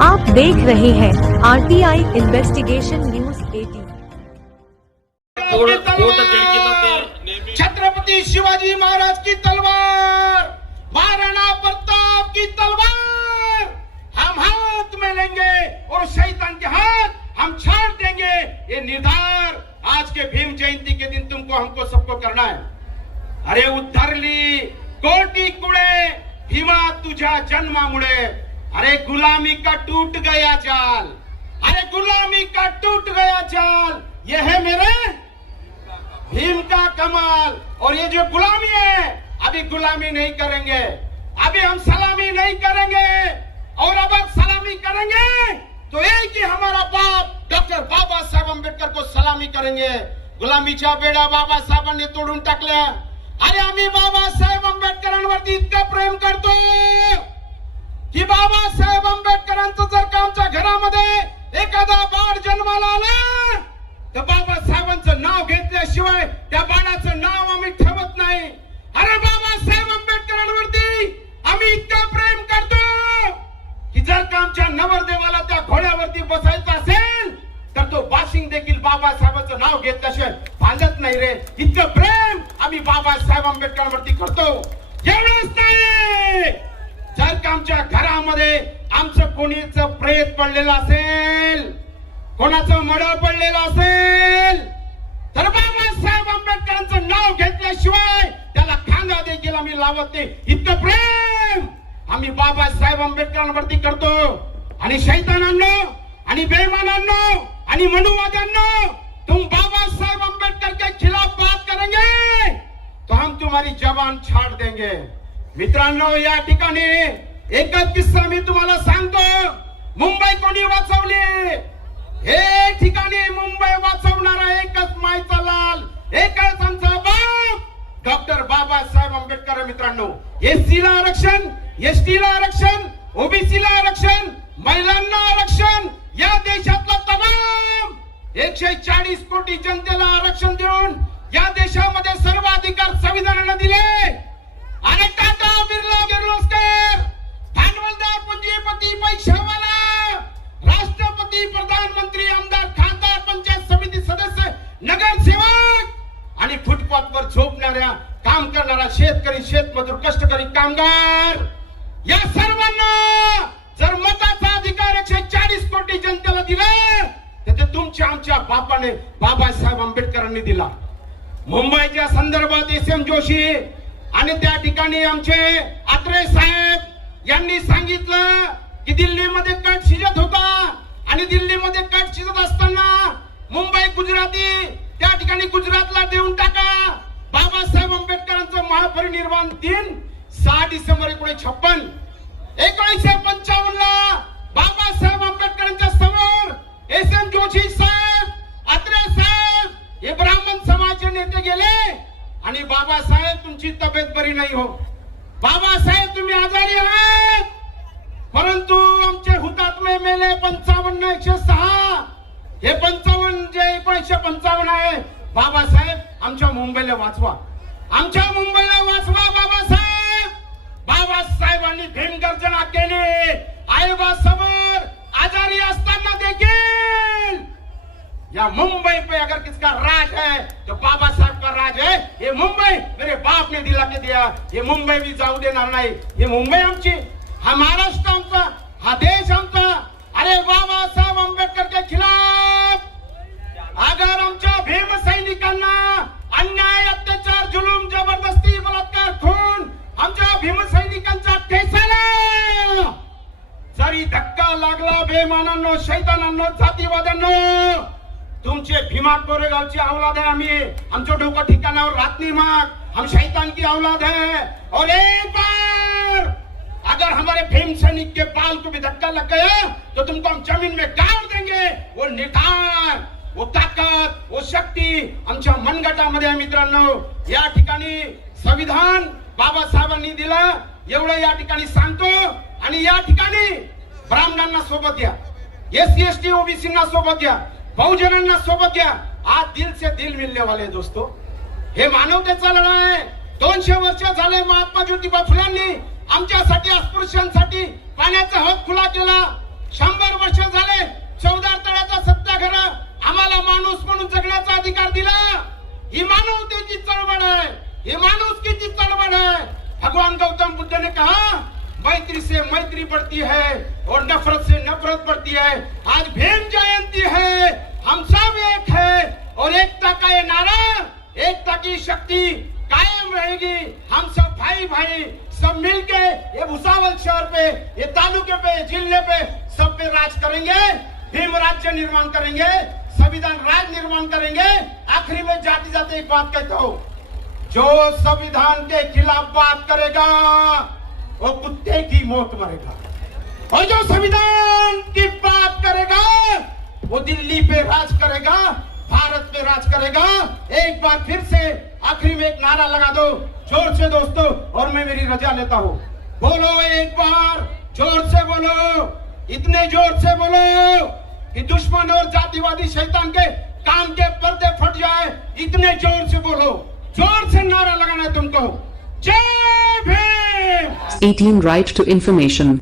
आप देख रहे हैं RTI investigation news 18। Chhatrapati Shivaji Maharaj की तलवार, महाराणा प्रताप की तलवार हम हाथ में लेंगे और शैतान के हाथ हम छाड़ देंगे। ये निर्धार आज के भीम जयंती के दिन हमको सबको करना है। अरे उद्धरली कोटी कुळे भीमा तुझ्या जन्मामुळे, अरे गुलामी का टूट गया जाल, अरे गुलामी का टूट गया जाल, ये है मेरे भीम का कमाल। और ये जो गुलामी है, अभी गुलामी नहीं करेंगे, अभी हम सलामी नहीं करेंगे। और अब सलामी करेंगे तो एक ही हमारा बाप डॉक्टर बाबासाहेब आंबेडकर को सलामी करेंगे। गुलामीच्या बेड्या बाबासाहेबांनी तोडून टाकल्या। अरे आम्ही बाबासाहेब आंबेडकरांवरती इतकं प्रेम करतो की बाबासाहेब आंबेडकरांचं जर का आमच्या घरामध्ये एखादा बाळ जन्माला आला तर बाबासाहेबांचं नाव घेतल्याशिवाय त्या बाळाचं नाव आम्ही ठेवत नाही। अरे बाबासाहेब आंबेडकरांवरती आम्ही इतकं प्रेम करतो की जर का आमच्या नवरदेवाला त्या घोड्यावरती बसायचं असेल तर तो बाशिंग देखील बाबासाहेबांचं नाव घेतल्याशिवाय बांधत नाही रे। इतकं प्रेम आम्ही बाबासाहेब आंबेडकरांवरती करतो। एवढंच नाही, जर का आमच्या घरामध्ये आमचं कोणीच प्रेत पडलेलं असेल, कोणाचं मडं पडलेलं असेल तर बाबासाहेब आंबेडकरांचं नाव घेतल्याशिवाय त्याला खांदा देखील आम्ही लावत नाही। इतकं प्रेम आम्ही बाबासाहेब आंबेडकरांवरती करतो। आणि शैतानांनो आणि बेईमानांनो आणि मनुवाद्यांनो, तुम बाबासाहेब आंबेडकर के खिलाफ बात करेंगे तो हम तुम्हारी जबान छाड़ देंगे। मित्रांनो, या ठिकाणी एकच किस्सा मी तुम्हाला सांगतो। मुंबई कोणी वाचवली? हे ठिकाणी मुंबई वाचवणारा एकच मायचा लाल, एकच आमचा बाप डॉक्टर बाबासाहेब आंबेडकर। मित्रांनो, एससीला आरक्षण, एसटीला आरक्षण, ओबीसीला आरक्षण, महिलांना आरक्षण, या देशातला तमाम 140 कोटी जनतेला आरक्षण देऊन या देशामध्ये सर्व अधिकार संविधानाने दिले। आणि टाटा, बिर्ला, किर्लोस्कर, भांडवलदार, पुंजीपती, पैशावाला, राष्ट्रपती, प्रधानमंत्री, आमदार, खासदार, पंचायत समिती सदस्य, नगरसेवक आणि फुटपाथवर झोपणाऱ्या, काम करणारा शेतकरी, शेतमजूर, कष्टकरी, कामगार, या सर्वांना जर मताचा अधिकार 140 कोटी जनतेला दिला तर ते तुमच्या आमच्या बापाने बाबासाहेब आंबेडकरांनी दिला। मुंबईच्या संदर्भात एस.एम. जोशी आणि त्या ठिकाणी आमचे आत्रे साहेब यांनी सांगितलं की दिल्लीमध्ये कट शिजत होता आणि दिल्लीमध्ये कट शिजत असताना मुंबई गुजराती त्या ठिकाणी गुजरातला देऊन टाका। बाबासाहेब आंबेडकरांचं महापरिनिर्वाण दिन 6 डिसेंबर 1956, 1955 ला बाबासाहेब आंबेडकरांच्या समोर एस.एम. जोशी साहेब, आत्रे साहेब हे ब्राह्मण समाजाचे नेते गेले आणि बाबासाहेब तुमची तब्येत बरी नाही हो, बाबासाहेब तुम्ही आजारी आहात, परंतु आमचे हुतात्मे मेले 55, 106, हे 55 जे 1955 आहे, बाबासाहेब आमच्या मुंबईला वाचवा, आमच्या मुंबईला वाचवा बाबासाहेब। बाबासाहेबांनी भीमगर्जना केली, आयोगासमोर आजारी असताना देखील या मुंबई पे अगर किसका राज है तो बाबा साहब का राज है। ये मुंबई मेरे बाप ने दिला के दिया, ये मुंबई भी जाऊ देणार नाही। ये मुंबई आमची, हा महाराष्ट्र आमचा, हा देश आमचा। अरे बाबासाहेब आंबेडकर के खिलाफ अगर आमच्या भीम सैनिकांना अन्याय, अत्याचार, जुलूम, जबरदस्ती, बलात्कार, खून आमच्या भीम सैनिकांच्या केसाला जरी धक्का लागला, बेईमानांनो, शैतानांनो, जातीवाद्यांनो, तुमचे भीमा कोरेगावची औलाद है आम्ही, आमचं डोकं ठिकाणावर राहत नाही मग, हम शैतान की औलाद है। और एक बार अगर हमारे भीम सैनिक के बाल को भी धक्का लग गया तो तुमको हम जमीन में गाड़ देंगे। वो निर्धार, वो ताकद, वो शक्ती आमच्या मनगटामध्ये आहे। मित्रांनो, या ठिकाणी संविधान बाबासाहेबांनी दिलं, एवढं या ठिकाणी सांगतो। आणि या ठिकाणी ब्राह्मणांना सोबत घ्या, एससी एसटी ओबीसी ना सोबत घ्या, बहुजनांना सोबत घ्या। आज दिल से दिल मिलने वाले दोस्तों, हे मानवतेचा लढा आहे। 200 वर्ष झाले महात्मा ज्योतिबा फुलांनी आमच्यासाठी, अस्पृश्यांसाठी पाण्याचा हक खुला केला। 100 वर्ष झाले चौदार तळ्याचा सत्याग्रह आम्हाला माणूस म्हणून जगण्याचा अधिकार दिला. ही मानवतेची चळवळ आहे, ही माणुसकीची चळवळ आहे. भगवान गौतम बुद्ध ने कहा मैत्री से मैत्री बढ़ती है और नफरत से नफरत बढ़ती है. आज भीम जयंती है, हम सब एक है और एकता का ये नारा, एकता की शक्ति कायम रहेगी. हम सब भाई भाई सब मिलके ये भुसावल शहर पे, ये तालुके पे, जिले पे, सब पे राज करेंगे. भीम राज्य निर्माण करेंगे, संविधान राज निर्माण करेंगे. आखिरी में जाते जाते एक बात कहता हूं, जो संविधान के खिलाफ बात करेगा वो कुत्ते की मौत मरेगा, और जो संविधान की बात करेगा वो दिल्ली पे राज करेगा, भारत पे राज करेगा. एक बार फिर से आखिरी में एक नारा लगा दो जोर से दोस्तों, और मैं मेरी रजा लेता हूं. बोलो एक बार जोर से बोलो, इतने जोर से बोलो कि दुश्मन और जातिवादी शैतान के काम के पर्दे फट जाए. इतने जोर से बोलो, जोर से नारा लगाना है तुमको. जय भीम. 18 Right to information.